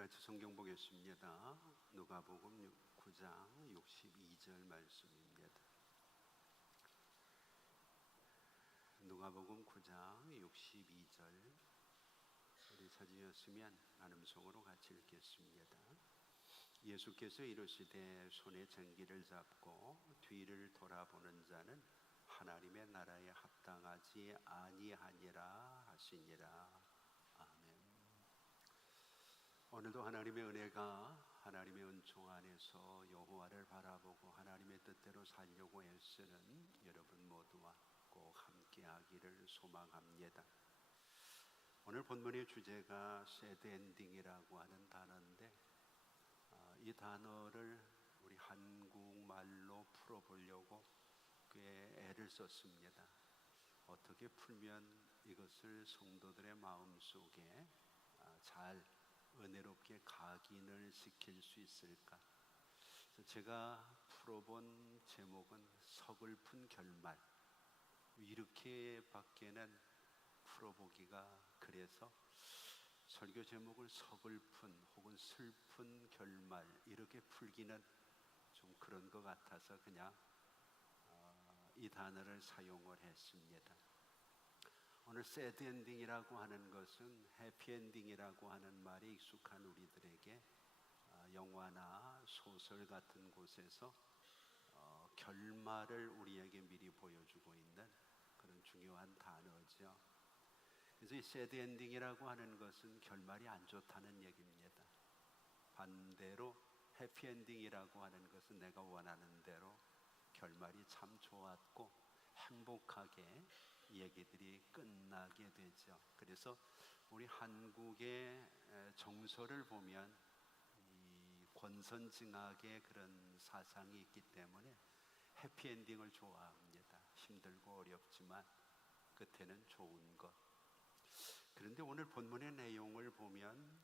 같이 성경 보겠습니다. 누가복음 9장 62절 말씀입니다. 누가복음 9장 62절 우리 찾으셨으면 나눔송으로 같이 읽겠습니다. 예수께서 이르시되 손에 쟁기를 잡고 뒤를 돌아보는 자는 하나님의 나라에 합당하지 아니하니라 하시니라. 아멘. 오늘도 하나님의 은혜가 하나님의 은총 안에서 여호와를 바라보고 하나님의 뜻대로 살려고 애쓰는 여러분 모두와 꼭 함께 하기를 소망합니다. 오늘 본문의 주제가 새드 엔딩이라고 하는 단어인데 이 단어를 우리 한국말로 풀어보려고 꽤 애를 썼습니다. 어떻게 풀면 이것을 성도들의 마음속에 잘 은혜롭게 각인을 시킬 수 있을까? 그래서 제가 풀어본 제목은 서글픈 결말, 이렇게 밖에는 풀어보기가 그래서 설교 제목을 서글픈 혹은 슬픈 결말 이렇게 풀기는 좀 그런 것 같아서 그냥 이 단어를 사용을 했습니다. 오늘 새드 엔딩이라고 하는 것은 해피 엔딩이라고 하는 말이 익숙한 우리들에게 영화나 소설 같은 곳에서 결말을 우리에게 미리 보여주고 있는 그런 중요한 단어죠. 그래서 이 새드 엔딩이라고 하는 것은 결말이 안 좋다는 얘기입니다. 반대로 해피 엔딩이라고 하는 것은 내가 원하는 대로 결말이 참 좋았고 행복하게 얘기들이 끝나게 되죠. 그래서 우리 한국의 정서를 보면 이 권선징악의 그런 사상이 있기 때문에 해피엔딩을 좋아합니다. 힘들고 어렵지만 끝에는 좋은 것. 그런데 오늘 본문의 내용을 보면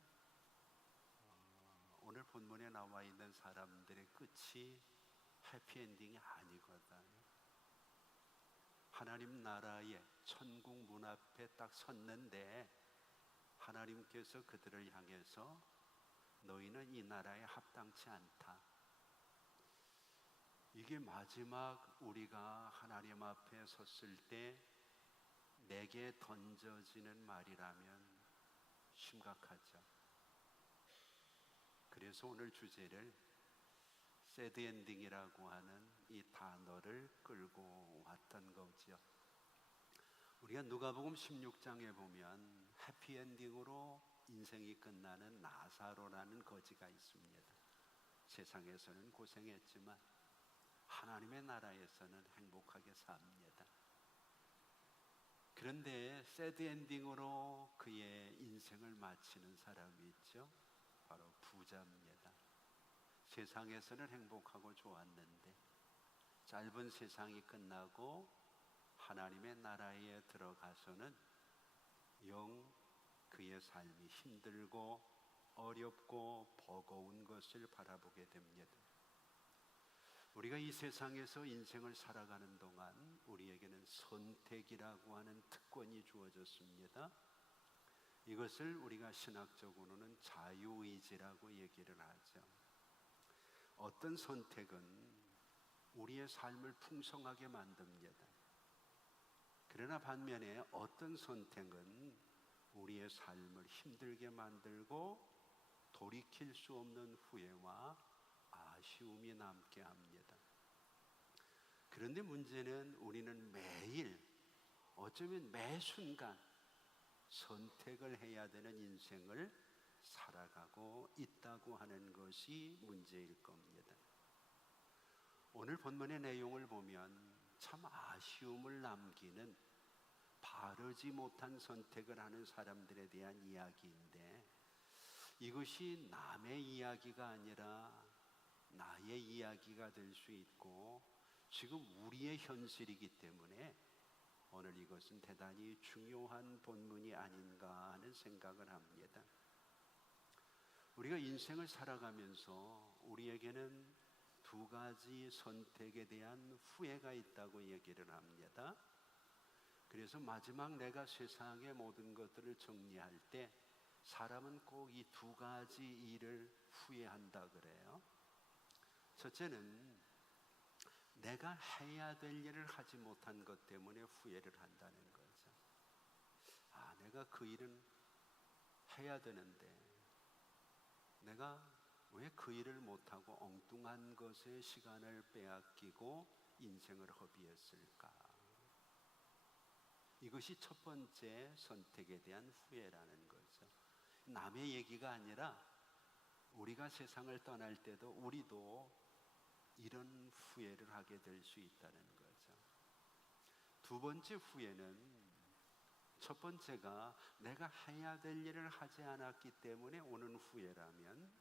오늘 본문에 나와 있는 사람들의 끝이 해피엔딩이 아니거든요. 하나님 나라의 천국 문 앞에 딱 섰는데 하나님께서 그들을 향해서 너희는 이 나라에 합당치 않다. 이게 마지막 우리가 하나님 앞에 섰을 때 내게 던져지는 말이라면 심각하죠. 그래서 오늘 주제를 새드 엔딩이라고 하는 이 단어를 끌고 왔던 거죠. 우리가 누가복음 16장에 보면 해피 엔딩으로 인생이 끝나는 나사로라는 거지가 있습니다. 세상에서는 고생했지만 하나님의 나라에서는 행복하게 삽니다. 그런데 새드 엔딩으로 그의 인생을 마치는 사람이 있죠. 바로 부자입니다. 세상에서는 행복하고 좋았는데 짧은 세상이 끝나고 하나님의 나라에 들어가서는 영 그의 삶이 힘들고 어렵고 버거운 것을 바라보게 됩니다. 우리가 이 세상에서 인생을 살아가는 동안 우리에게는 선택이라고 하는 특권이 주어졌습니다. 이것을 우리가 신학적으로는 자유의지라고 얘기를 하죠. 어떤 선택은 우리의 삶을 풍성하게 만듭니다. 그러나 반면에 어떤 선택은 우리의 삶을 힘들게 만들고 돌이킬 수 없는 후회와 아쉬움이 남게 합니다. 그런데 문제는 우리는 매일 어쩌면 매 순간 선택을 해야 되는 인생을 살아가고 있다고 하는 것이 문제일 겁니다. 오늘 본문의 내용을 보면 참 아쉬움을 남기는 바르지 못한 선택을 하는 사람들에 대한 이야기인데 이것이 남의 이야기가 아니라 나의 이야기가 될 수 있고 지금 우리의 현실이기 때문에 오늘 이것은 대단히 중요한 본문이 아닌가 하는 생각을 합니다. 우리가 인생을 살아가면서 우리에게는 두 가지 선택에 대한 후회가 있다고 얘기를 합니다. 그래서 마지막 내가 세상의 모든 것들을 정리할 때 사람은 꼭 이 두 가지 일을 후회한다 그래요. 첫째는 내가 해야 될 일을 하지 못한 것 때문에 후회를 한다는 거죠. 내가 그 일은 해야 되는데 내가 왜 그 일을 못하고 엉뚱한 것에 시간을 빼앗기고 인생을 허비했을까? 이것이 첫 번째 선택에 대한 후회라는 거죠. 남의 얘기가 아니라 우리가 세상을 떠날 때도 우리도 이런 후회를 하게 될 수 있다는 거죠. 두 번째 후회는 첫 번째가 내가 해야 될 일을 하지 않았기 때문에 오는 후회라면,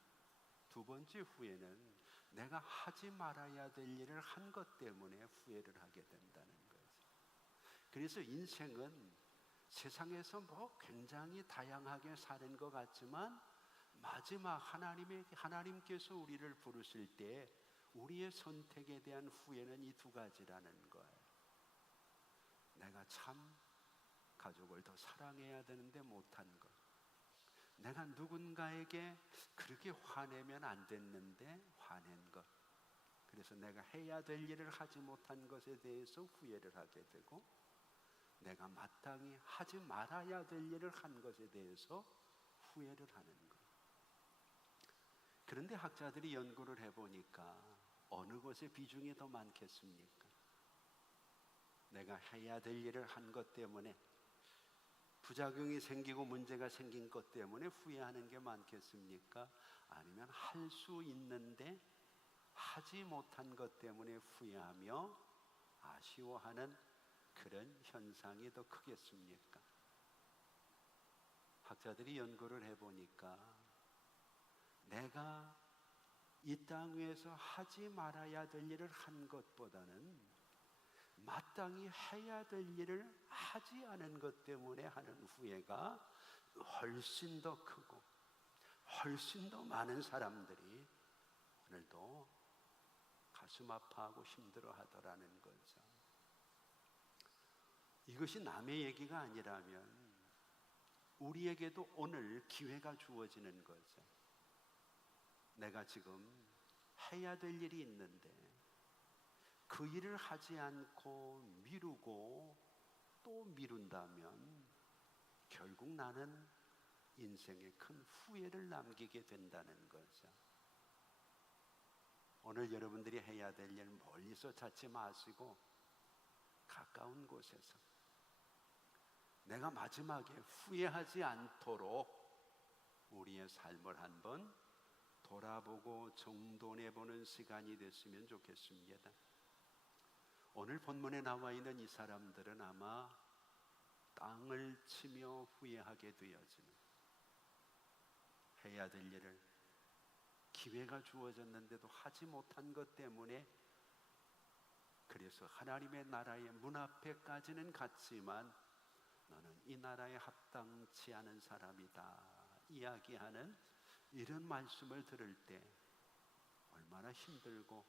두 번째 후회는 내가 하지 말아야 될 일을 한 것 때문에 후회를 하게 된다는 거죠. 그래서 인생은 세상에서 굉장히 다양하게 사는 것 같지만 마지막 하나님께서 우리를 부르실 때 우리의 선택에 대한 후회는 이 두 가지라는 거예요. 내가 참 가족을 더 사랑해야 되는데 못한 것, 내가 누군가에게 그렇게 화내면 안 됐는데 화낸 것, 그래서 내가 해야 될 일을 하지 못한 것에 대해서 후회를 하게 되고, 내가 마땅히 하지 말아야 될 일을 한 것에 대해서 후회를 하는 것. 그런데 학자들이 연구를 해보니까 어느 것의 비중이 더 많겠습니까? 내가 해야 될 일을 한 것 때문에 부작용이 생기고 문제가 생긴 것 때문에 후회하는 게 많겠습니까? 아니면 할 수 있는데 하지 못한 것 때문에 후회하며 아쉬워하는 그런 현상이 더 크겠습니까? 학자들이 연구를 해보니까 내가 이 땅 위에서 하지 말아야 될 일을 한 것보다는 마땅히 해야 될 일을 하지 않은 것 때문에 하는 후회가 훨씬 더 크고 훨씬 더 많은 사람들이 오늘도 가슴 아파하고 힘들어 하더라는 거죠. 이것이 남의 얘기가 아니라면 우리에게도 오늘 기회가 주어지는 거죠. 내가 지금 해야 될 일이 있는데 그 일을 하지 않고 미루고 또 미룬다면 결국 나는 인생에 큰 후회를 남기게 된다는 거죠. 오늘 여러분들이 해야 될 일 멀리서 찾지 마시고 가까운 곳에서 내가 마지막에 후회하지 않도록 우리의 삶을 한번 돌아보고 정돈해보는 시간이 됐으면 좋겠습니다. 오늘 본문에 나와 있는 이 사람들은 아마 땅을 치며 후회하게 되어지는, 해야 될 일을 기회가 주어졌는데도 하지 못한 것 때문에, 그래서 하나님의 나라의 문 앞에까지는 갔지만 너는 이 나라에 합당치 않은 사람이다 이야기하는 이런 말씀을 들을 때 얼마나 힘들고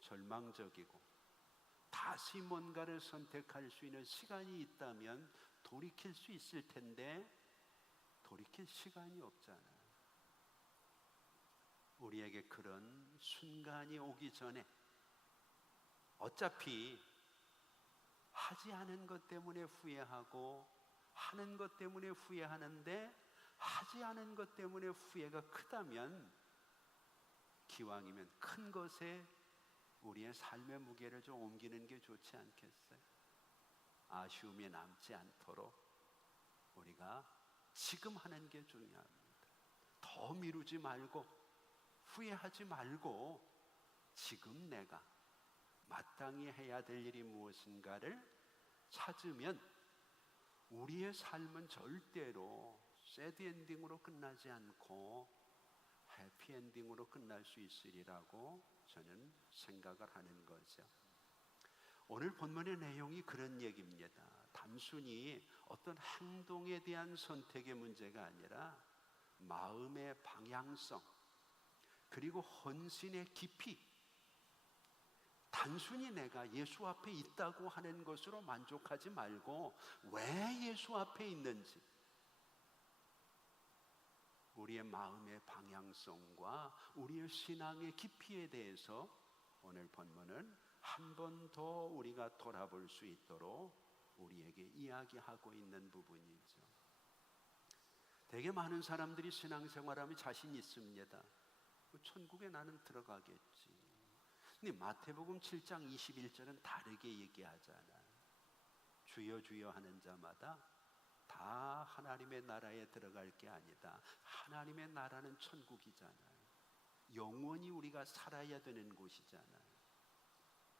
절망적이고, 다시 뭔가를 선택할 수 있는 시간이 있다면 돌이킬 수 있을 텐데 돌이킬 시간이 없잖아요. 우리에게 그런 순간이 오기 전에 어차피 하지 않은 것 때문에 후회하고 하는 것 때문에 후회하는데 하지 않은 것 때문에 후회가 크다면 기왕이면 큰 것에 우리의 삶의 무게를 좀 옮기는 게 좋지 않겠어요? 아쉬움이 남지 않도록 우리가 지금 하는 게 중요합니다. 더 미루지 말고 후회하지 말고 지금 내가 마땅히 해야 될 일이 무엇인가를 찾으면 우리의 삶은 절대로 새드 엔딩으로 끝나지 않고 해피 엔딩으로 끝날 수 있으리라고 저는 생각을 하는 거죠. 오늘 본문의 내용이 그런 얘기입니다. 단순히 어떤 행동에 대한 선택의 문제가 아니라 마음의 방향성, 그리고 헌신의 깊이, 단순히 내가 예수 앞에 있다고 하는 것으로 만족하지 말고 왜 예수 앞에 있는지, 우리의 마음의 방향성과 우리의 신앙의 깊이에 대해서 오늘 본문은 한 번 더 우리가 돌아볼 수 있도록 우리에게 이야기하고 있는 부분이죠. 되게 많은 사람들이 신앙생활하면 자신 있습니다. 천국에 나는 들어가겠지. 근데 마태복음 7장 21절은 다르게 얘기하잖아요. 주여 주여 하는 자마다 다 하나님의 나라에 들어갈 게 아니다. 하나님의 나라는 천국이잖아요. 영원히 우리가 살아야 되는 곳이잖아요.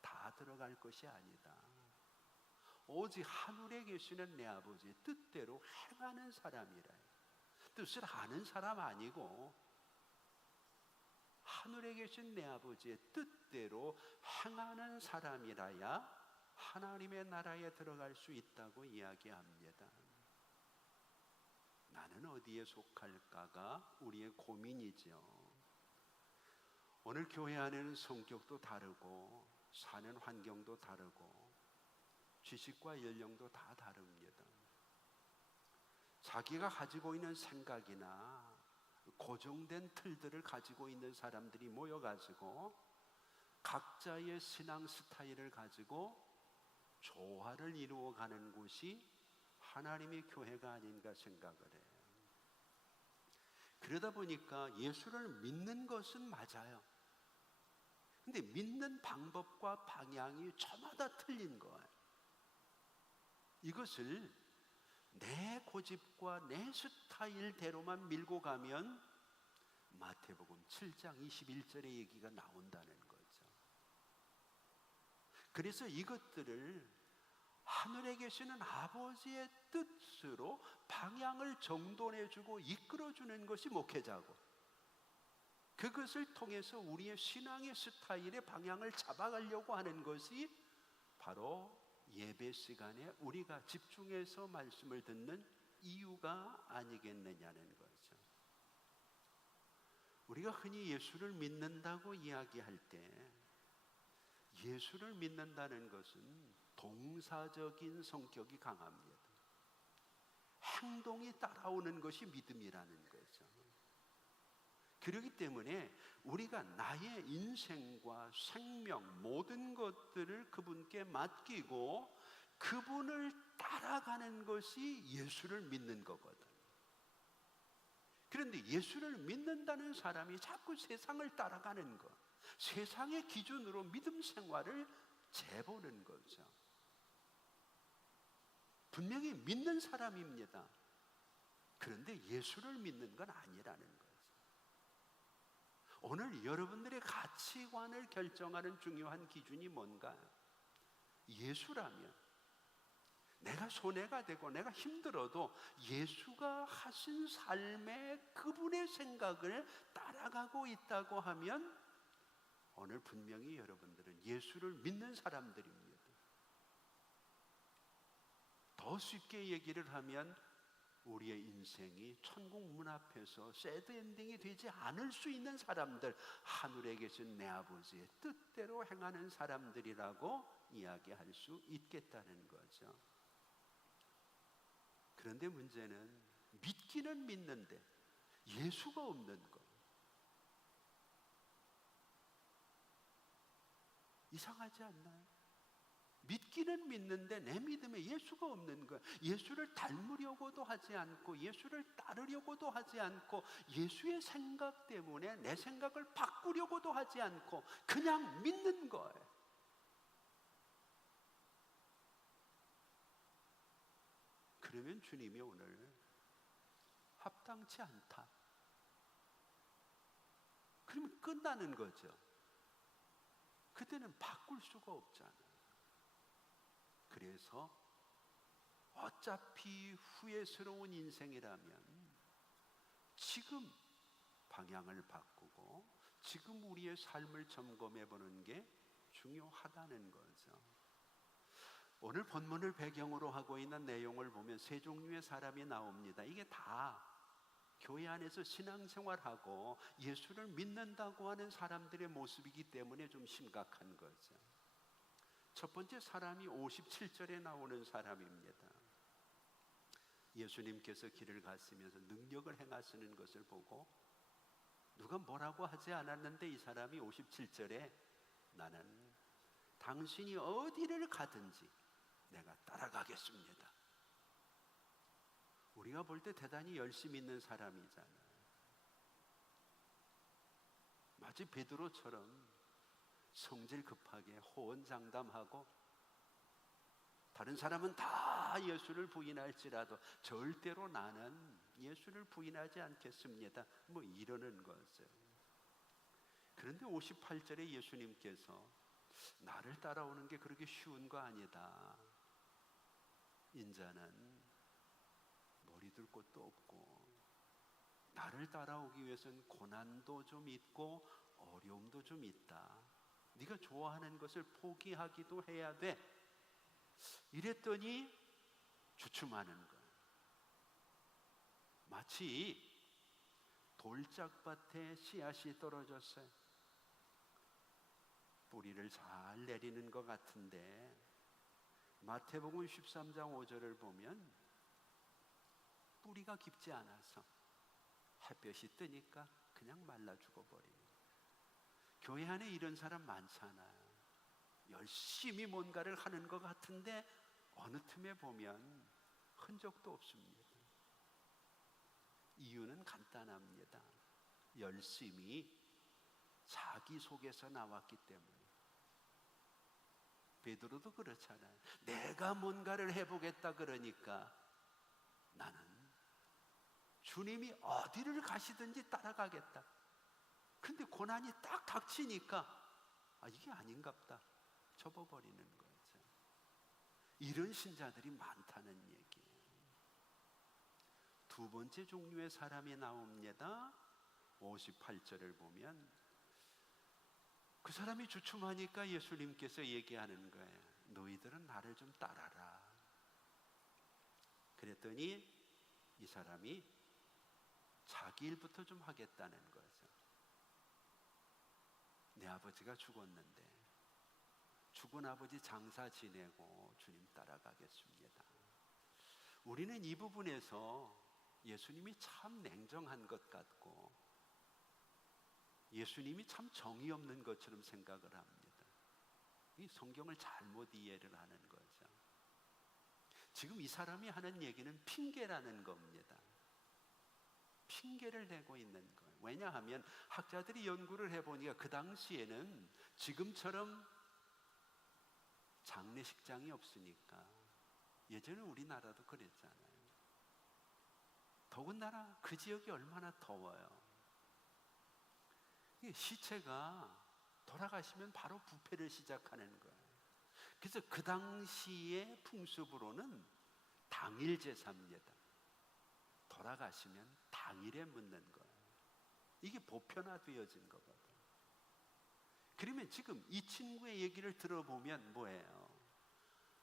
다 들어갈 것이 아니다. 오직 하늘에 계시는 내 아버지의 뜻대로 행하는 사람이라. 뜻을 아는 사람 아니고 하늘에 계신 내 아버지의 뜻대로 행하는 사람이라야 하나님의 나라에 들어갈 수 있다고 이야기합니다. 나는 어디에 속할까가 우리의 고민이죠. 오늘 교회 안에는 성격도 다르고 사는 환경도 다르고 지식과 연령도 다 다릅니다. 자기가 가지고 있는 생각이나 고정된 틀들을 가지고 있는 사람들이 모여가지고 각자의 신앙 스타일을 가지고 조화를 이루어가는 곳이 하나님의 교회가 아닌가 생각을 해요. 그러다 보니까 예수를 믿는 것은 맞아요. 근데 믿는 방법과 방향이 저마다 틀린 거예요. 이것을 내 고집과 내 스타일대로만 밀고 가면 마태복음 7장 21절의 얘기가 나온다는 거죠. 그래서 이것들을 하늘에 계시는 아버지의 뜻으로 방향을 정돈해주고 이끌어주는 것이 목회자고, 그것을 통해서 우리의 신앙의 스타일의 방향을 잡아가려고 하는 것이 바로 예배 시간에 우리가 집중해서 말씀을 듣는 이유가 아니겠느냐는 거죠. 우리가 흔히 예수를 믿는다고 이야기할 때 예수를 믿는다는 것은 동사적인 성격이 강합니다. 행동이 따라오는 것이 믿음이라는 거죠. 그렇기 때문에 우리가 나의 인생과 생명 모든 것들을 그분께 맡기고 그분을 따라가는 것이 예수를 믿는 거거든. 그런데 예수를 믿는다는 사람이 자꾸 세상을 따라가는 것, 세상의 기준으로 믿음 생활을 재보는 거죠. 분명히 믿는 사람입니다. 그런데 예수를 믿는 건 아니라는 거죠. 오늘 여러분들의 가치관을 결정하는 중요한 기준이 뭔가요? 예수라면 내가 손해가 되고 내가 힘들어도 예수가 하신 삶의 그분의 생각을 따라가고 있다고 하면 오늘 분명히 여러분들은 예수를 믿는 사람들입니다. 더 쉽게 얘기를 하면 우리의 인생이 천국 문 앞에서 새드 엔딩이 되지 않을 수 있는 사람들, 하늘에 계신 내 아버지의 뜻대로 행하는 사람들이라고 이야기할 수 있겠다는 거죠. 그런데 문제는 믿기는 믿는데 예수가 없는 것. 이상하지 않나요? 믿기는 믿는데 내 믿음에 예수가 없는 거예요. 예수를 닮으려고도 하지 않고 예수를 따르려고도 하지 않고 예수의 생각 때문에 내 생각을 바꾸려고도 하지 않고 그냥 믿는 거예요. 그러면 주님이 오늘 합당치 않다, 그러면 끝나는 거죠. 그때는 바꿀 수가 없잖아요. 그래서 어차피 후회스러운 인생이라면 지금 방향을 바꾸고 지금 우리의 삶을 점검해 보는 게 중요하다는 거죠. 오늘 본문을 배경으로 하고 있는 내용을 보면 세 종류의 사람이 나옵니다. 이게 다 교회 안에서 신앙생활하고 예수를 믿는다고 하는 사람들의 모습이기 때문에 좀 심각한 거죠. 첫 번째 사람이 57절에 나오는 사람입니다. 예수님께서 길을 갔으면서 능력을 행하시는 것을 보고 누가 뭐라고 하지 않았는데 이 사람이 57절에 나는 당신이 어디를 가든지 내가 따라가겠습니다. 우리가 볼 때 대단히 열심히 있는 사람이잖아요. 마치 베드로처럼 성질 급하게 호언장담하고 다른 사람은 다 예수를 부인할지라도 절대로 나는 예수를 부인하지 않겠습니다. 뭐 이러는 거죠. 그런데 58절에 예수님께서 나를 따라오는 게 그렇게 쉬운 거 아니다. 인자는 머리 둘 곳도 없고 나를 따라오기 위해서는 고난도 좀 있고 어려움도 좀 있다. 네가 좋아하는 것을 포기하기도 해야 돼. 이랬더니 주춤하는 거예요. 마치 돌짝밭에 씨앗이 떨어졌어요. 뿌리를 잘 내리는 것 같은데 마태복음 13장 5절을 보면 뿌리가 깊지 않아서 햇볕이 뜨니까 그냥 말라 죽어버리는 거예요. 교회 안에 이런 사람 많잖아요. 열심히 뭔가를 하는 것 같은데 어느 틈에 보면 흔적도 없습니다. 이유는 간단합니다. 열심히 자기 속에서 나왔기 때문에. 베드로도 그렇잖아요. 내가 뭔가를 해보겠다 그러니까 나는 주님이 어디를 가시든지 따라가겠다. 근데 고난이 딱 닥치니까 이게 아닌갑다. 접어버리는 거죠. 이런 신자들이 많다는 얘기예요. 두 번째 종류의 사람이 나옵니다. 58절을 보면 그 사람이 주춤하니까 예수님께서 얘기하는 거예요. 너희들은 나를 좀 따라라. 그랬더니 이 사람이 자기 일부터 좀 하겠다는 거죠. 내 아버지가 죽었는데 죽은 아버지 장사 지내고 주님 따라가겠습니다. 우리는 이 부분에서 예수님이 참 냉정한 것 같고 예수님이 참 정의 없는 것처럼 생각을 합니다. 이 성경을 잘못 이해를 하는 거죠. 지금 이 사람이 하는 얘기는 핑계라는 겁니다. 핑계를 대고 있는 거예요. 왜냐하면 학자들이 연구를 해보니까 그 당시에는 지금처럼 장례식장이 없으니까 예전에 우리나라도 그랬잖아요. 더군다나 그 지역이 얼마나 더워요. 시체가 돌아가시면 바로 부패를 시작하는 거예요. 그래서 그 당시의 풍습으로는 당일 제사입니다. 돌아가시면 당일에 묻는 거예요. 이게 보편화되어진 거거든요. 그러면 지금 이 친구의 얘기를 들어보면 뭐예요?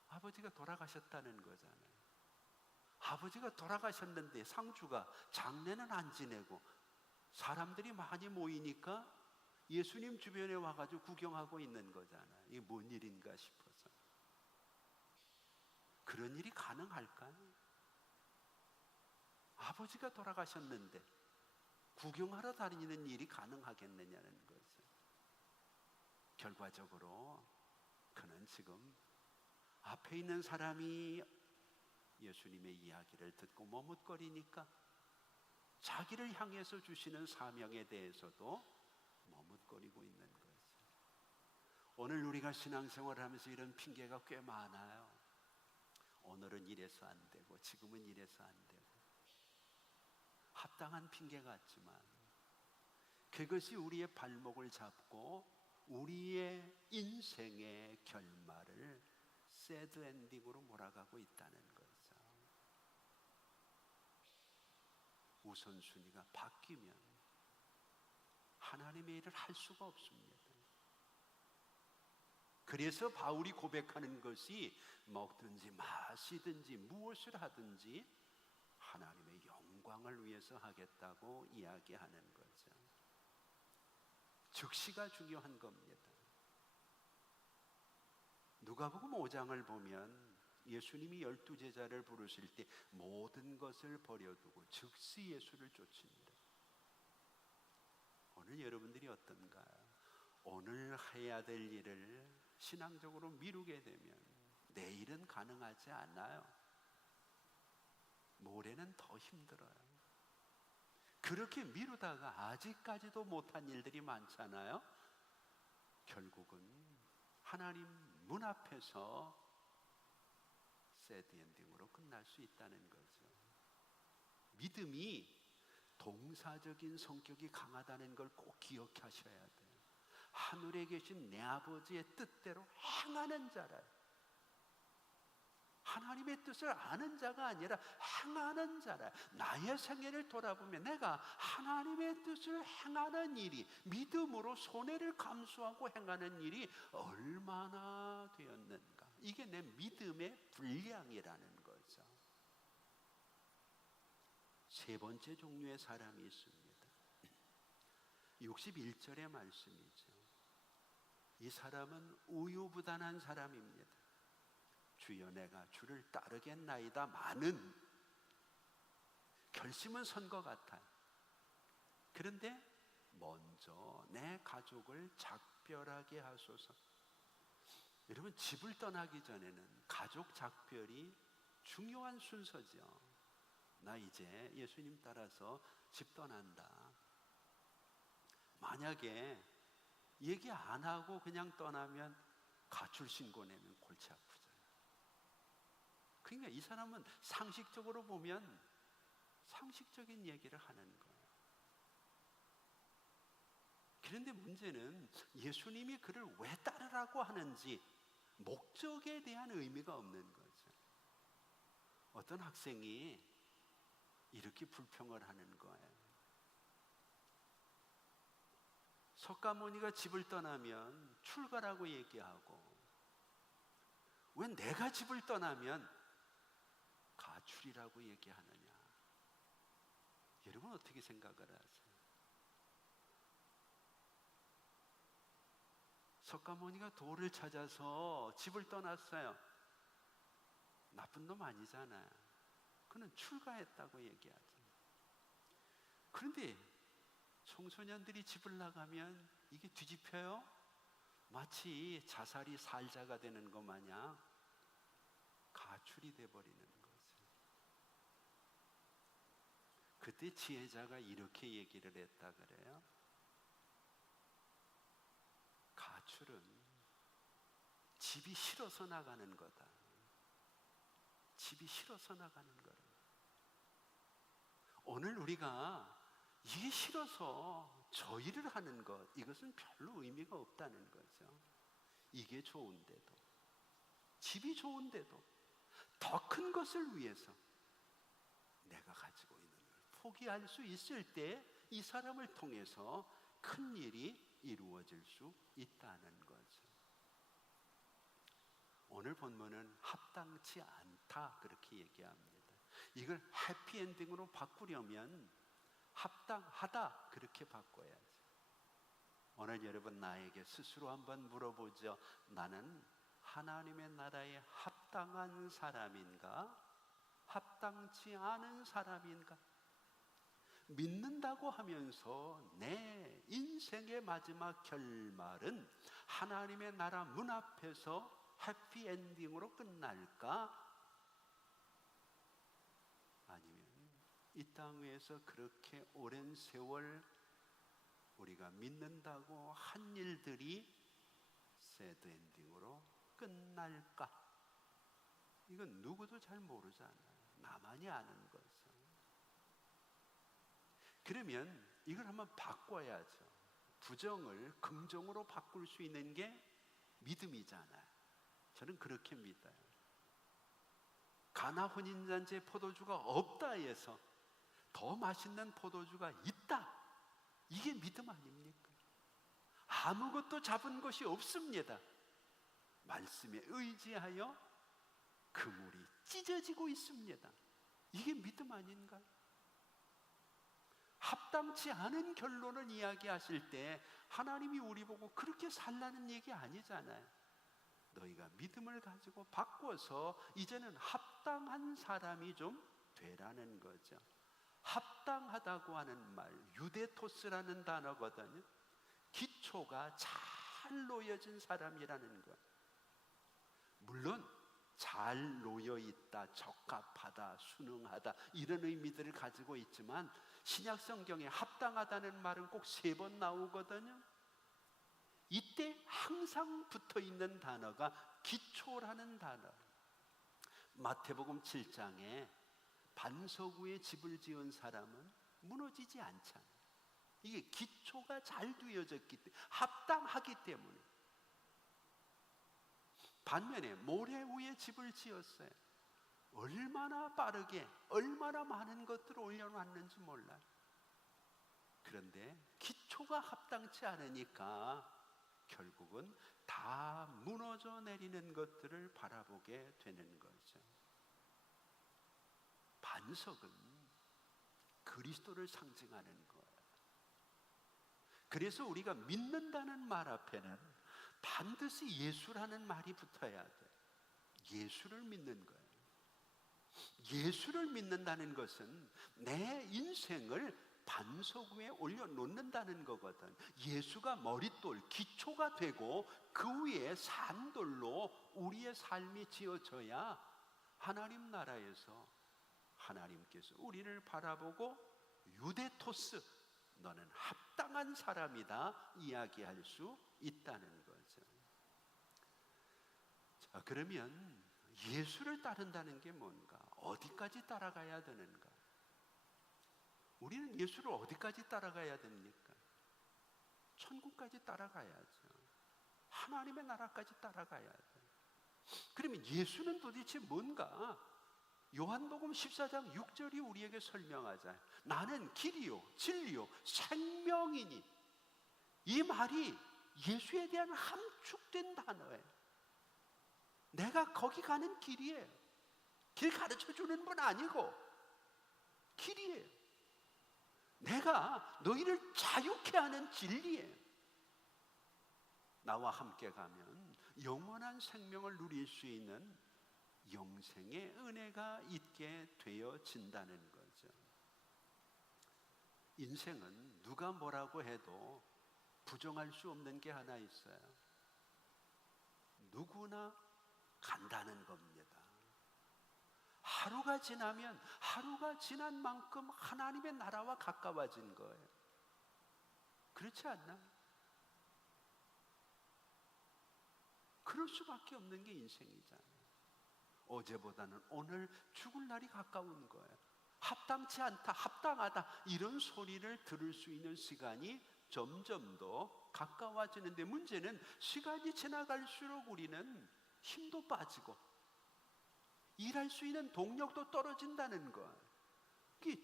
아버지가 돌아가셨다는 거잖아요. 아버지가 돌아가셨는데 상주가 장례는 안 지내고 사람들이 많이 모이니까 예수님 주변에 와가지고 구경하고 있는 거잖아요. 이게 뭔 일인가 싶어서. 그런 일이 가능할까요? 아버지가 돌아가셨는데 구경하러 다니는 일이 가능하겠느냐는 거죠. 결과적으로 그는 지금 앞에 있는 사람이 예수님의 이야기를 듣고 머뭇거리니까 자기를 향해서 주시는 사명에 대해서도 머뭇거리고 있는 거죠. 오늘 우리가 신앙생활을 하면서 이런 핑계가 꽤 많아요. 오늘은 이래서 안 되고 지금은 이래서 안 되고 합당한 핑계 같지만 그것이 우리의 발목을 잡고 우리의 인생의 결말을 새드 엔딩으로 몰아가고 있다는 거죠. 우선순위가 바뀌면 하나님의 일을 할 수가 없습니다. 그래서 바울이 고백하는 것이 먹든지 마시든지 무엇을 하든지 하나님의 영광을 위해서 하겠다고 이야기하는 거죠. 즉시가 중요한 겁니다. 누가복음 5장을 보면 예수님이 12제자를 부르실 때 모든 것을 버려두고 즉시 예수를 쫓습니다. 오늘 여러분들이 어떤가요? 오늘 해야 될 일을 신앙적으로 미루게 되면 내일은 가능하지 않아요. 모레는 더 힘들어요. 그렇게 미루다가 아직까지도 못한 일들이 많잖아요. 결국은 하나님 문 앞에서 새드 엔딩으로 끝날 수 있다는 거죠. 믿음이 동사적인 성격이 강하다는 걸 꼭 기억하셔야 돼요. 하늘에 계신 내 아버지의 뜻대로 행하는 자라요. 하나님의 뜻을 아는 자가 아니라 행하는 자라. 나의 생애를 돌아보면 내가 하나님의 뜻을 행하는 일이, 믿음으로 손해를 감수하고 행하는 일이 얼마나 되었는가. 이게 내 믿음의 분량이라는 거죠. 세 번째 종류의 사람이 있습니다. 61절의 말씀이죠. 이 사람은 우유부단한 사람입니다. 주여 내가 주를 따르겠나이다 많은 결심은 선 것 같아요. 그런데 먼저 내 가족을 작별하게 하소서. 여러분, 집을 떠나기 전에는 가족 작별이 중요한 순서죠. 나 이제 예수님 따라서 집 떠난다. 만약에 얘기 안 하고 그냥 떠나면 가출 신고 내면 골치 아프죠. 그러니까 이 사람은 상식적으로 보면 상식적인 얘기를 하는 거예요. 그런데 문제는 예수님이 그를 왜 따르라고 하는지 목적에 대한 의미가 없는 거죠. 어떤 학생이 이렇게 불평을 하는 거예요. 석가모니가 집을 떠나면 출가라고 얘기하고 왜 내가 집을 떠나면 가출이라고 얘기하느냐. 여러분 어떻게 생각을 하세요? 석가모니가 도를 찾아서 집을 떠났어요. 나쁜 놈 아니잖아요. 그는 출가했다고 얘기하죠. 그런데 청소년들이 집을 나가면 이게 뒤집혀요. 마치 자살이 살자가 되는 것 마냥 가출이 돼버리는 거죠. 그때 지혜자가 이렇게 얘기를 했다 그래요. 가출은 집이 싫어서 나가는 거다. 집이 싫어서 나가는 거다. 오늘 우리가 이게 싫어서 저 일을 하는 것, 이것은 별로 의미가 없다는 거죠. 이게 좋은데도, 집이 좋은데도 더 큰 것을 위해서 내가 가지고 있는 걸 포기할 수 있을 때 이 사람을 통해서 큰 일이 이루어질 수 있다는 거죠. 오늘 본문은 합당치 않다 그렇게 얘기합니다. 이걸 해피엔딩으로 바꾸려면 합당하다 그렇게 바꿔야지. 오늘 여러분 나에게 스스로 한번 물어보죠. 나는 하나님의 나라에 합당한 사람인가? 합당치 않은 사람인가? 믿는다고 하면서 내 인생의 마지막 결말은 하나님의 나라 문 앞에서 해피엔딩으로 끝날까? 아니면 이 땅 위에서 그렇게 오랜 세월 우리가 믿는다고 한 일들이 새드 엔딩으로 끝날까? 이건 누구도 잘 모르잖아요. 나만이 아는 거죠. 그러면 이걸 한번 바꿔야죠. 부정을 긍정으로 바꿀 수 있는 게 믿음이잖아요. 저는 그렇게 믿어요. 가나 혼인잔치에 포도주가 없다 해서 더 맛있는 포도주가 있다. 이게 믿음 아닙니까? 아무것도 잡은 것이 없습니다. 말씀에 의지하여 그물이 찢어지고 있습니다. 이게 믿음 아닌가요? 합당치 않은 결론을 이야기하실 때 하나님이 우리 보고 그렇게 살라는 얘기 아니잖아요. 너희가 믿음을 가지고 바꿔서 이제는 합당한 사람이 좀 되라는 거죠. 합당하다고 하는 말, 유데토스라는 단어거든요. 기초가 잘 놓여진 사람이라는 것. 물론 잘 놓여있다, 적합하다, 순응하다 이런 의미들을 가지고 있지만 신약 성경에 합당하다는 말은 꼭 3번 나오거든요. 이때 항상 붙어있는 단어가 기초라는 단어. 마태복음 7장에 반석 위에 집을 지은 사람은 무너지지 않잖아요. 이게 기초가 잘 두어졌기 때문에, 합당하기 때문에. 반면에 모래 위에 집을 지었어요. 얼마나 빠르게 얼마나 많은 것들을 올려놨는지 몰라요. 그런데 기초가 합당치 않으니까 결국은 다 무너져 내리는 것들을 바라보게 되는 거죠. 반석은 그리스도를 상징하는 거예요. 그래서 우리가 믿는다는 말 앞에는 반드시 예수라는 말이 붙어야 돼. 예수를 믿는 거예요. 예수를 믿는다는 것은 내 인생을 반석 위에 올려놓는다는 거거든. 예수가 머릿돌, 기초가 되고 그 위에 산돌로 우리의 삶이 지어져야 하나님 나라에서 하나님께서 우리를 바라보고 유데토스, 너는 합당한 사람이다 이야기할 수 있다는 거죠. 자, 그러면 예수를 따른다는 게 뭔가? 어디까지 따라가야 되는가? 우리는 예수를 어디까지 따라가야 됩니까? 천국까지 따라가야죠. 하나님의 나라까지 따라가야 돼. 그러면 예수는 도대체 뭔가? 요한복음 14장 6절이 우리에게 설명하잖아요. 나는 길이요 진리요 생명이니. 이 말이 예수에 대한 함축된 단어예요. 내가 거기 가는 길이에요. 길 가르쳐주는 분 아니고 길이에요. 내가 너희를 자유케 하는 진리예요. 나와 함께 가면 영원한 생명을 누릴 수 있는 영생의 은혜가 있게 되어진다는 거죠. 인생은 누가 뭐라고 해도 부정할 수 없는 게 하나 있어요. 누구나 간다는 겁니다. 하루가 지나면 하루가 지난 만큼 하나님의 나라와 가까워진 거예요. 그렇지 않나? 그럴 수밖에 없는 게 인생이잖아요. 어제보다는 오늘 죽을 날이 가까운 거예요. 합당치 않다, 합당하다 이런 소리를 들을 수 있는 시간이 점점 더 가까워지는데, 문제는 시간이 지나갈수록 우리는 힘도 빠지고 일할 수 있는 동력도 떨어진다는 거예요.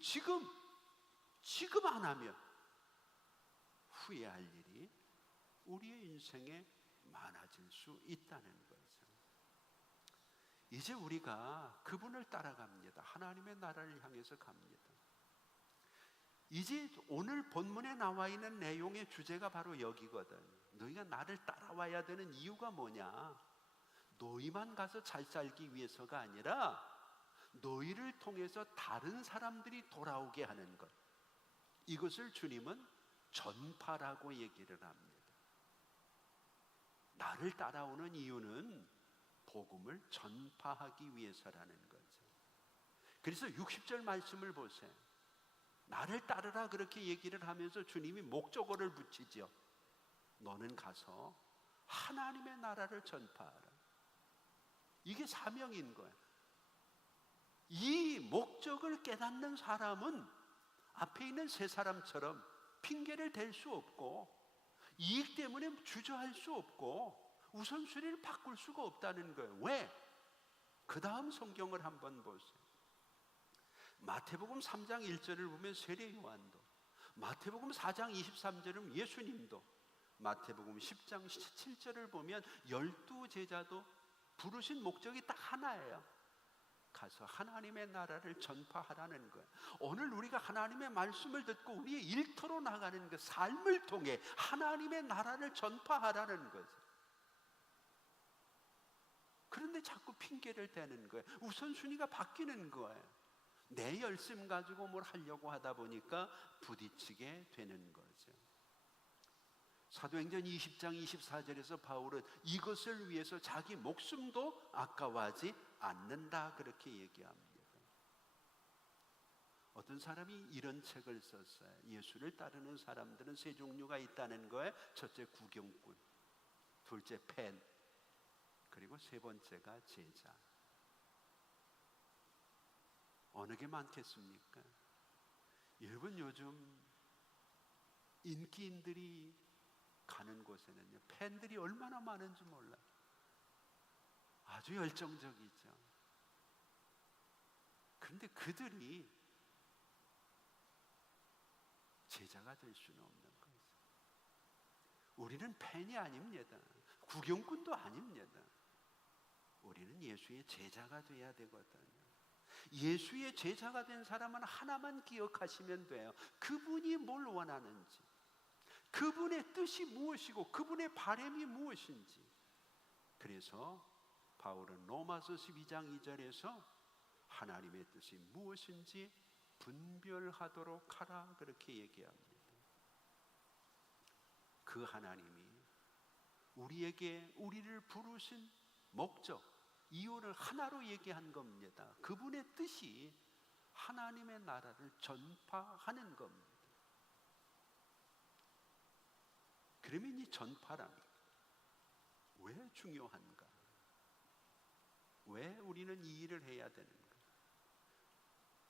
지금 안 하면 후회할 일이 우리의 인생에 많아질 수 있다는 거죠. 이제 우리가 그분을 따라갑니다. 하나님의 나라를 향해서 갑니다. 이제 오늘 본문에 나와 있는 내용의 주제가 바로 여기거든. 너희가 나를 따라와야 되는 이유가 뭐냐? 너희만 가서 잘 살기 위해서가 아니라 너희를 통해서 다른 사람들이 돌아오게 하는 것. 이것을 주님은 전파라고 얘기를 합니다. 나를 따라오는 이유는 복음을 전파하기 위해서라는 거죠. 그래서 60절 말씀을 보세요. 나를 따르라 그렇게 얘기를 하면서 주님이 목적어를 붙이죠. 너는 가서 하나님의 나라를 전파하라. 이게 사명인 거예요. 이 목적을 깨닫는 사람은 앞에 있는 세 사람처럼 핑계를 댈 수 없고 이익 때문에 주저할 수 없고 우선순위를 바꿀 수가 없다는 거예요. 왜? 그 다음 성경을 한번 보세요. 마태복음 3장 1절을 보면 세례 요한도, 마태복음 4장 23절은 예수님도, 마태복음 10장 7절을 보면 12제자도 부르신 목적이 딱 하나예요. 가서 하나님의 나라를 전파하라는 거예요. 오늘 우리가 하나님의 말씀을 듣고 우리의 일터로 나가는 그 삶을 통해 하나님의 나라를 전파하라는 거죠. 그런데 자꾸 핑계를 대는 거예요. 우선순위가 바뀌는 거예요. 내 열심 가지고 뭘 하려고 하다 보니까 부딪히게 되는 거죠. 사도행전 20장 24절에서 바울은 이것을 위해서 자기 목숨도 아까워하지 않는다 그렇게 얘기합니다. 어떤 사람이 이런 책을 썼어요. 예수를 따르는 사람들은 세 종류가 있다는 거예요. 첫째 구경꾼, 둘째 팬, 그리고 세 번째가 제자. 어느 게 많겠습니까? 여러분, 요즘 인기인들이 가는 곳에는요, 팬들이 얼마나 많은지 몰라요. 아주 열정적이죠. 그런데 그들이 제자가 될 수는 없는 거죠. 우리는 팬이 아닙니다. 구경꾼도 아닙니다. 우리는 예수의 제자가 돼야 되거든요. 예수의 제자가 된 사람은 하나만 기억하시면 돼요. 그분이 뭘 원하는지, 그분의 뜻이 무엇이고 그분의 바람이 무엇인지. 그래서 바울은 로마서 12장 2절에서 하나님의 뜻이 무엇인지 분별하도록 하라 그렇게 얘기합니다. 그 하나님이 우리를 부르신 목적, 이유를 하나로 얘기한 겁니다. 그분의 뜻이 하나님의 나라를 전파하는 겁니다. 그러면 이 전파란 왜 중요한가? 왜 우리는 이 일을 해야 되는가?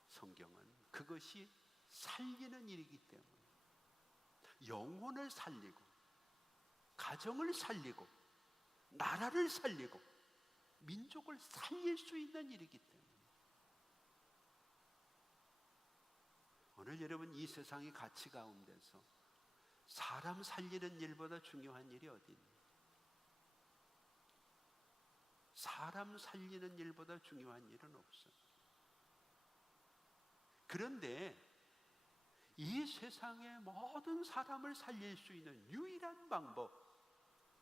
성경은 그것이 살리는 일이기 때문에, 영혼을 살리고 가정을 살리고 나라를 살리고 민족을 살릴 수 있는 일이기 때문에, 오늘 여러분 이 세상의 가치 가운데서 사람 살리는 일보다 중요한 일이 어디 있니? 사람 살리는 일보다 중요한 일은 없어. 그런데 이 세상의 모든 사람을 살릴 수 있는 유일한 방법,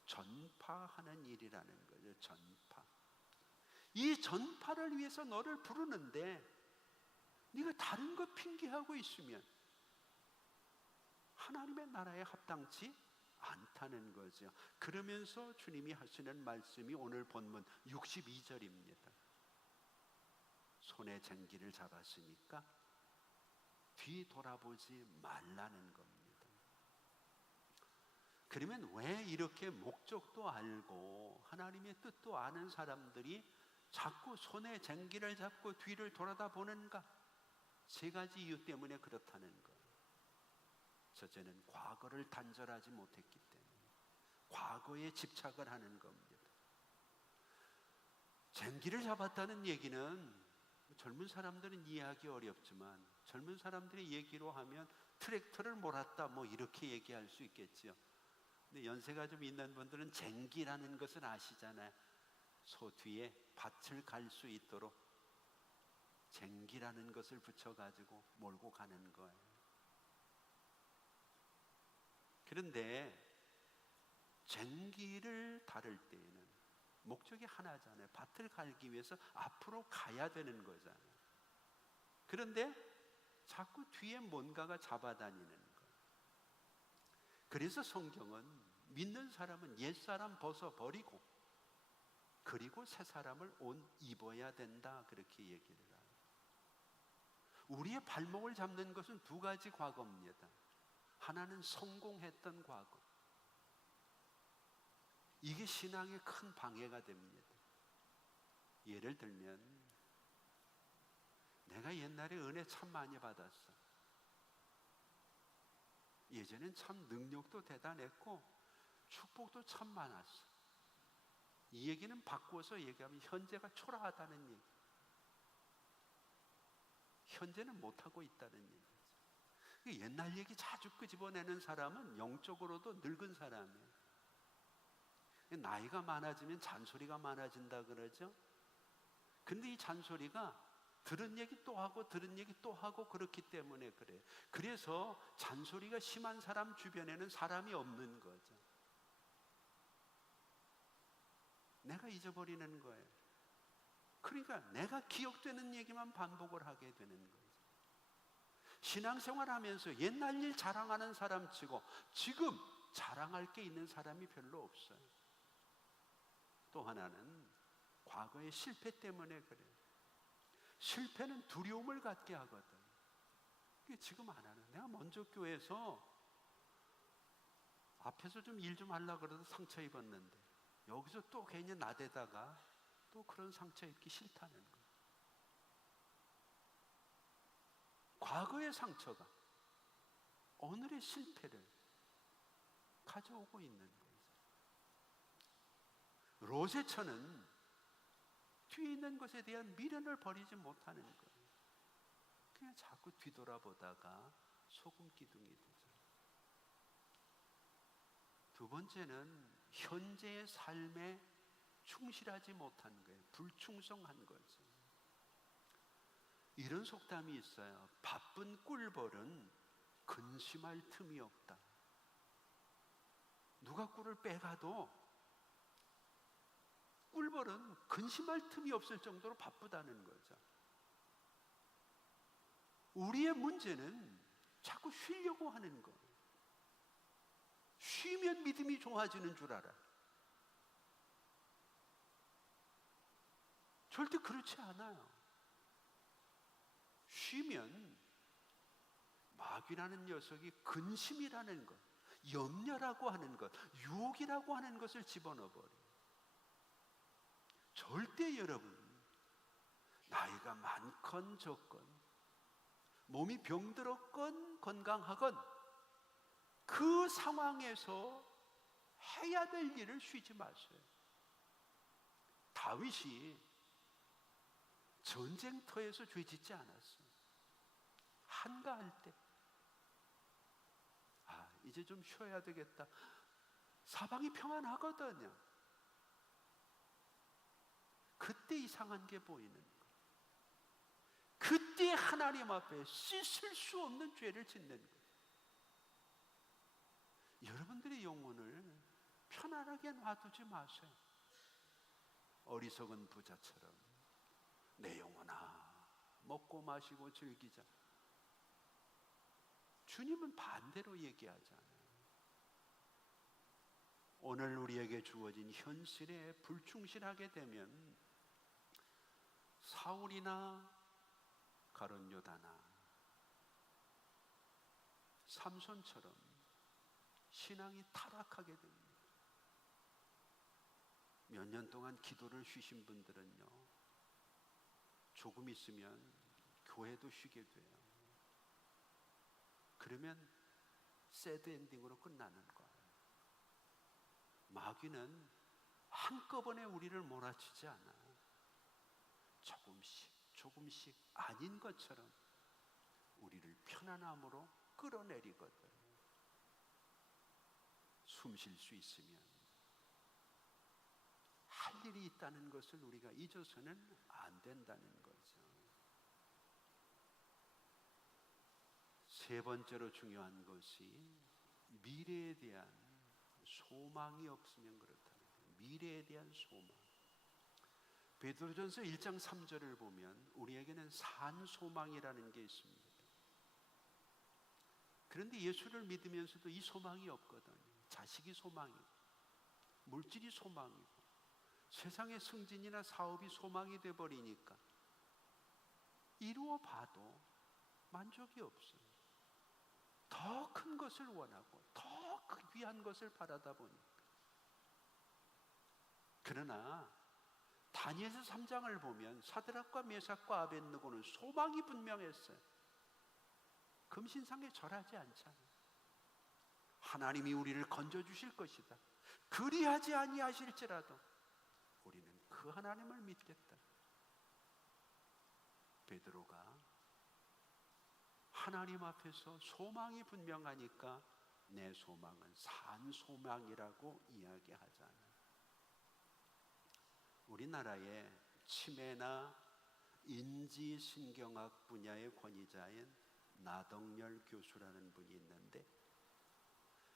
전파하는 일이라는 거죠. 전파. 이 전파를 위해서 너를 부르는데 네가 다른 거 핑계하고 있으면 하나님의 나라에 합당치 않다는 거죠. 그러면서 주님이 하시는 말씀이 오늘 본문 62절입니다. 손에 쟁기를 잡았으니까 뒤 돌아보지 말라는 겁니다. 그러면 왜 이렇게 목적도 알고 하나님의 뜻도 아는 사람들이 자꾸 손에 쟁기를 잡고 뒤를 돌아다보는가? 세 가지 이유 때문에 그렇다는 거예요. 첫째는 과거를 단절하지 못했기 때문에 과거에 집착을 하는 겁니다. 쟁기를 잡았다는 얘기는 젊은 사람들은 이해하기 어렵지만, 젊은 사람들의 얘기로 하면 트랙터를 몰았다 뭐 이렇게 얘기할 수 있겠죠. 근데 연세가 좀 있는 분들은 쟁기라는 것을 아시잖아요. 소 뒤에 밭을 갈 수 있도록 쟁기라는 것을 붙여가지고 몰고 가는 거예요. 그런데 쟁기를 다룰 때에는 목적이 하나잖아요. 밭을 갈기 위해서 앞으로 가야 되는 거잖아요. 그런데 자꾸 뒤에 뭔가가 잡아다니는 거예요. 그래서 성경은 믿는 사람은 옛사람 벗어버리고 그리고 새 사람을 옷 입어야 된다 그렇게 얘기를 해요. 우리의 발목을 잡는 것은 두 가지 과거입니다. 하나는 성공했던 과거. 이게 신앙에 큰 방해가 됩니다. 예를 들면 내가 옛날에 은혜 참 많이 받았어. 예전엔 참 능력도 대단했고 축복도 참 많았어. 이 얘기는 바꾸어서 얘기하면 현재가 초라하다는 얘기. 현재는 못하고 있다는 얘기죠. 옛날 얘기 자주 끄집어내는 사람은 영적으로도 늙은 사람이에요. 나이가 많아지면 잔소리가 많아진다 그러죠. 근데 이 잔소리가 들은 얘기 또 하고 들은 얘기 또 하고 그렇기 때문에 그래요. 그래서 잔소리가 심한 사람 주변에는 사람이 없는 거죠. 내가 잊어버리는 거예요. 그러니까 내가 기억되는 얘기만 반복을 하게 되는 거예요. 신앙생활 하면서 옛날 일 자랑하는 사람 치고 지금 자랑할 게 있는 사람이 별로 없어요. 또 하나는 과거의 실패 때문에 그래요. 실패는 두려움을 갖게 하거든. 지금 안 하는. 내가 먼저 교회에서 앞에서 좀 일 좀 하려고 그래도 상처 입었는데 여기서 또 괜히 나대다가 또 그런 상처 입기 싫다는 거예요. 과거의 상처가 오늘의 실패를 가져오고 있는 거예요. 로제처는 뒤에 있는 것에 대한 미련을 버리지 못하는 거예요. 그냥 자꾸 뒤돌아보다가 소금 기둥이 되죠. 두 번째는 현재의 삶에 충실하지 못한 거예요. 불충성한 거죠. 이런 속담이 있어요. 바쁜 꿀벌은 근심할 틈이 없다. 누가 꿀을 빼가도 꿀벌은 근심할 틈이 없을 정도로 바쁘다는 거죠. 우리의 문제는 자꾸 쉬려고 하는 거. 쉬면 믿음이 좋아지는 줄 알아. 절대 그렇지 않아요. 쉬면 마귀라는 녀석이 근심이라는 것, 염려라고 하는 것, 유혹이라고 하는 것을 집어넣어 버려요. 절대 여러분, 나이가 많건 적건, 몸이 병들었건 건강하건 그 상황에서 해야 될 일을 쉬지 마세요. 다윗이 전쟁터에서 죄 짓지 않았어요. 한가할 때 이제 좀 쉬어야 되겠다. 사방이 평안하거든요. 그때 이상한 게 보이는 거예요. 그때 하나님 앞에 씻을 수 없는 죄를 짓는 거예요. 여러분들의 영혼을 편안하게 놔두지 마세요. 어리석은 부자처럼 내 영혼아 먹고 마시고 즐기자. 주님은 반대로 얘기하잖아요. 오늘 우리에게 주어진 현실에 불충실하게 되면 사울이나 가룟 유다나 삼손처럼 신앙이 타락하게 됩니다. 몇 년 동안 기도를 쉬신 분들은요, 조금 있으면 교회도 쉬게 돼요. 그러면 새드 엔딩으로 끝나는 거예요. 마귀는 한꺼번에 우리를 몰아치지 않아요. 조금씩 조금씩 아닌 것처럼 우리를 편안함으로 끌어내리거든. 숨 쉴 수 있으면 할 일이 있다는 것을 우리가 잊어서는 안 된다는 거죠. 세 번째로 중요한 것이 미래에 대한 소망이 없으면 그렇다는 거예요. 미래에 대한 소망. 베드로전서 1장 3절을 보면 우리에게는 산소망이라는 게 있습니다. 그런데 예수를 믿으면서도 이 소망이 없거든요. 자식이 소망이고 물질이 소망이고 세상의 승진이나 사업이 소망이 돼버리니까 이루어 봐도 만족이 없어요. 더 큰 것을 원하고 더 귀한 것을 바라다 보니까. 그러나 다니엘서 3장을 보면 사드락과 메삭과 아벳느고는 소망이 분명했어요. 금신상에 절하지 않잖아요. 하나님이 우리를 건져주실 것이다. 그리하지 아니하실지라도 우리는 그 하나님을 믿겠다. 베드로가 하나님 앞에서 소망이 분명하니까 내 소망은 산소망이라고 이야기하잖아요. 우리나라에 치매나 인지신경학 분야의 권위자인 나덕열 교수라는 분이 있는데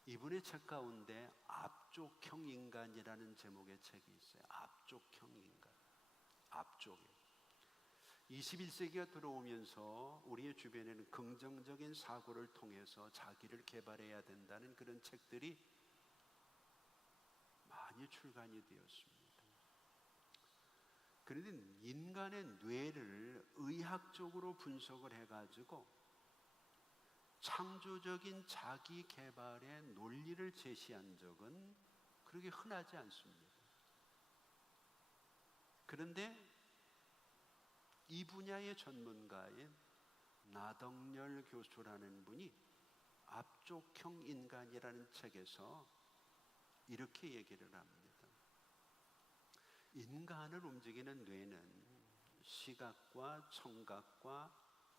이분의 책 가운데 압족형 인간이라는 제목의 책이 있어요. 압족형 인간. 압족이에요. 21세기가 들어오면서 우리의 주변에는 긍정적인 사고를 통해서 자기를 개발해야 된다는 그런 책들이 많이 출간이 되었습니다. 그런데 인간의 뇌를 의학적으로 분석을 해가지고 창조적인 자기 개발의 논리를 제시한 적은 그렇게 흔하지 않습니다. 그런데 이 분야의 전문가인 나덕열 교수라는 분이 압족형 인간이라는 책에서 이렇게 얘기를 합니다. 인간을 움직이는 뇌는 시각과 청각과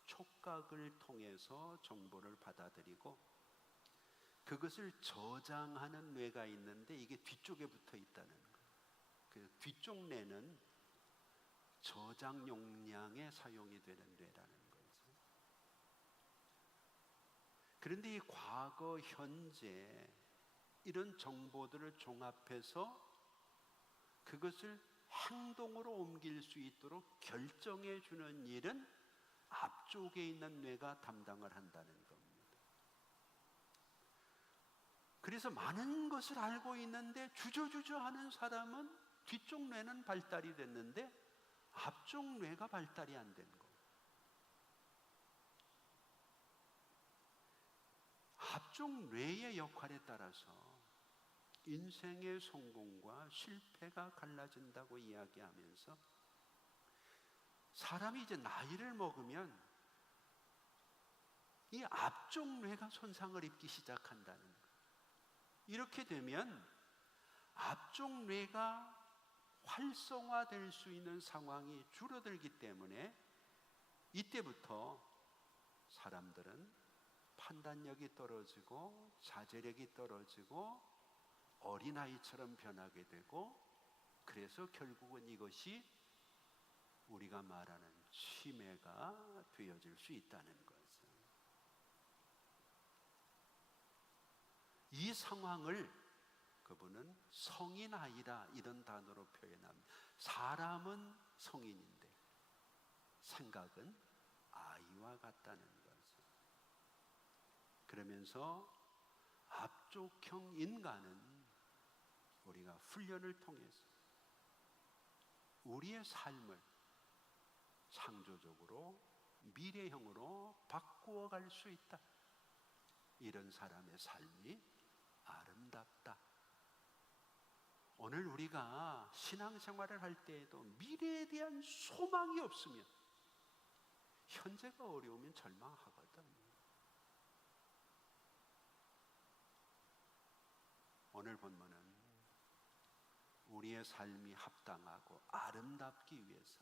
촉각을 통해서 정보를 받아들이고 그것을 저장하는 뇌가 있는데 이게 뒤쪽에 붙어 있다는 거예요. 그 뒤쪽 뇌는 저장 용량에 사용이 되는 뇌라는 거죠. 그런데 이 과거, 현재 이런 정보들을 종합해서 그것을 행동으로 옮길 수 있도록 결정해 주는 일은 앞쪽에 있는 뇌가 담당을 한다는 겁니다. 그래서 많은 것을 알고 있는데 주저주저 하는 사람은 뒤쪽 뇌는 발달이 됐는데 앞쪽 뇌가 발달이 안 된 거예요. 앞쪽 뇌의 역할에 따라서 인생의 성공과 실패가 갈라진다고 이야기하면서 사람이 이제 나이를 먹으면 이 앞쪽 뇌가 손상을 입기 시작한다는 거예요. 이렇게 되면 앞쪽 뇌가 활성화될 수 있는 상황이 줄어들기 때문에 이때부터 사람들은 판단력이 떨어지고 자제력이 떨어지고 어린아이처럼 변하게 되고 그래서 결국은 이것이 우리가 말하는 치매가 되어질 수 있다는 거죠. 이 상황을 그분은 성인아이라 이런 단어로 표현합니다. 사람은 성인인데 생각은 아이와 같다는 거죠. 그러면서 앞쪽형 인간은 우리가 훈련을 통해서 우리의 삶을 창조적으로 미래형으로 바꾸어 갈 수 있다. 이런 사람의 삶이 아름답다. 오늘 우리가 신앙생활을 할 때에도 미래에 대한 소망이 없으면 현재가 어려우면 절망하거든. 오늘 본문은 우리의 삶이 합당하고 아름답기 위해서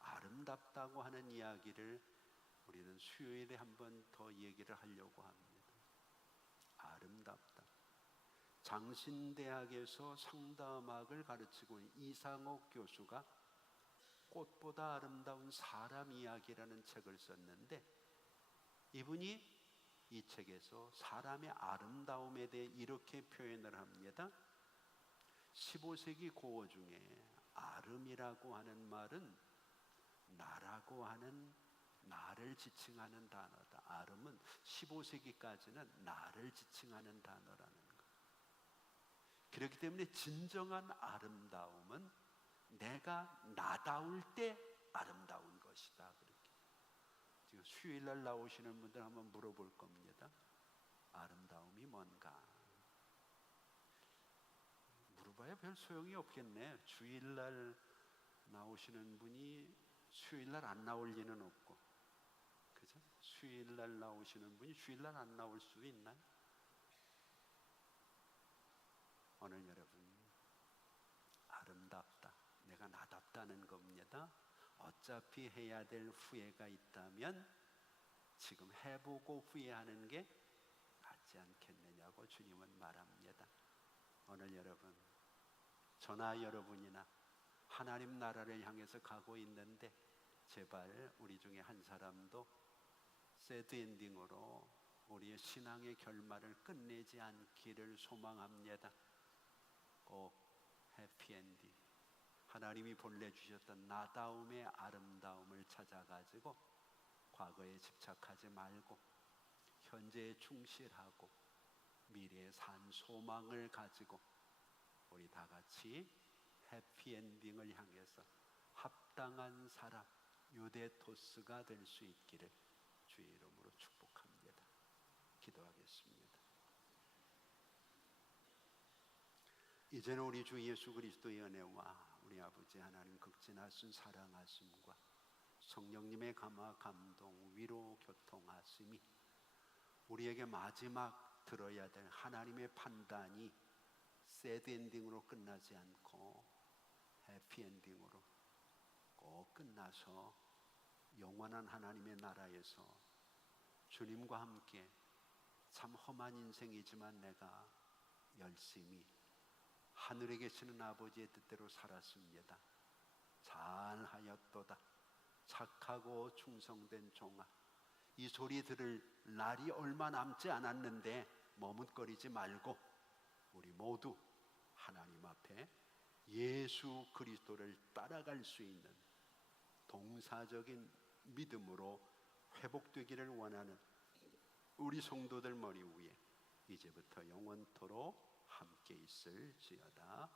아름답다고 하는 이야기를 우리는 수요일에 한 번 더 얘기를 하려고 합니다. 아름답다. 장신대학에서 상담학을 가르치고 있는 이상옥 교수가 꽃보다 아름다운 사람 이야기라는 책을 썼는데 이분이 이 책에서 사람의 아름다움에 대해 이렇게 표현을 합니다. 15세기 고어 중에 아름이라고 하는 말은 나라고 하는 나를 지칭하는 단어다. 아름은 15세기까지는 나를 지칭하는 단어라는 것. 그렇기 때문에 진정한 아름다움은 내가 나다울 때 아름다운 것이다. 그렇게. 지금 수요일날 나오시는 분들 한번 물어볼 겁니다. 아름다움이 뭔가? 물어봐야 별 소용이 없겠네. 주일날 나오시는 분이 수요일날 안 나올 리는 없고, 그죠? 수요일날 나오시는 분이 주일날 안 나올 수 있나요? 오늘 여러분 아름답다. 내가 나답다는 겁니다. 어차피 해야 될 후회가 있다면 지금 해보고 후회하는 게 낫지 않겠느냐고 주님은 말합니다. 오늘 여러분, 저나 여러분이나 하나님 나라를 향해서 가고 있는데 제발 우리 중에 한 사람도 새드 엔딩으로 우리의 신앙의 결말을 끝내지 않기를 소망합니다. 꼭 해피엔딩, 하나님이 본래 주셨던 나다움의 아름다움을 찾아가지고 과거에 집착하지 말고 현재에 충실하고 미래에 산 소망을 가지고 우리 다 같이 해피엔딩을 향해서 합당한 사람 유대토스가 될 수 있기를 주의 이름으로 축복합니다. 기도하겠습니다. 이제는 우리 주 예수 그리스도의 은혜와 우리 아버지 하나님 극진하신 사랑하심과 성령님의 감화 감동 위로 교통하심이 우리에게 마지막 들어야 될 하나님의 판단이 새드 엔딩으로 끝나지 않고 해피 엔딩으로 꼭 끝나서 영원한 하나님의 나라에서 주님과 함께 참 험한 인생이지만 내가 열심히 하늘에 계시는 아버지의 뜻대로 살았습니다. 잘하였도다. 착하고 충성된 종아. 이 소리 들을 날이 얼마 남지 않았는데 머뭇거리지 말고 우리 모두 하나님 앞에 예수 그리스도를 따라갈 수 있는 동사적인 믿음으로 회복되기를 원하는 우리 성도들 머리 위에 이제부터 영원토록 함께 있을지어다.